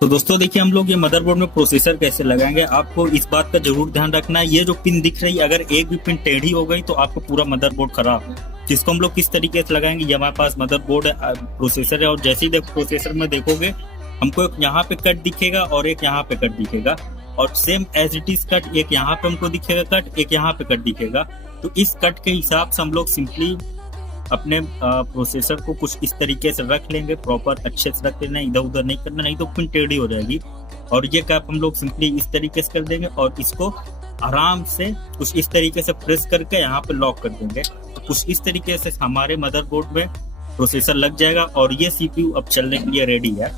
तो दोस्तों देखिए, हम लोग ये मदरबोर्ड में प्रोसेसर कैसे लगाएंगे, आपको इस बात का जरूर ध्यान रखना है। ये जो पिन दिख रही है, अगर एक भी पिन टेढ़ी हो गई तो आपको पूरा मदरबोर्ड खराब है। जिसको हम लोग किस तरीके से लगाएंगे, ये हमारे पास मदरबोर्ड है, प्रोसेसर है, और जैसे ही प्रोसेसर में देखोगे हमको एक यहाँ पे कट दिखेगा और एक यहाँ पे कट दिखेगा, और same as it is cut एक यहाँ पे हमको दिखेगा कट, एक यहाँ पे कट दिखेगा। तो इस कट के हिसाब से हम लोग सिंपली अपने प्रोसेसर को कुछ इस तरीके से रख लेंगे, प्रॉपर अच्छे से रख लेना, इधर उधर नहीं करना, नहीं तो पिन टेढ़ी हो जाएगी। और ये कैप हम लोग सिंपली इस तरीके से कर देंगे और इसको आराम से कुछ इस तरीके से प्रेस करके यहाँ पे लॉक कर देंगे। तो कुछ इस तरीके से हमारे मदरबोर्ड में प्रोसेसर लग जाएगा और ये सीपीयू अब चलने के लिए रेडी है।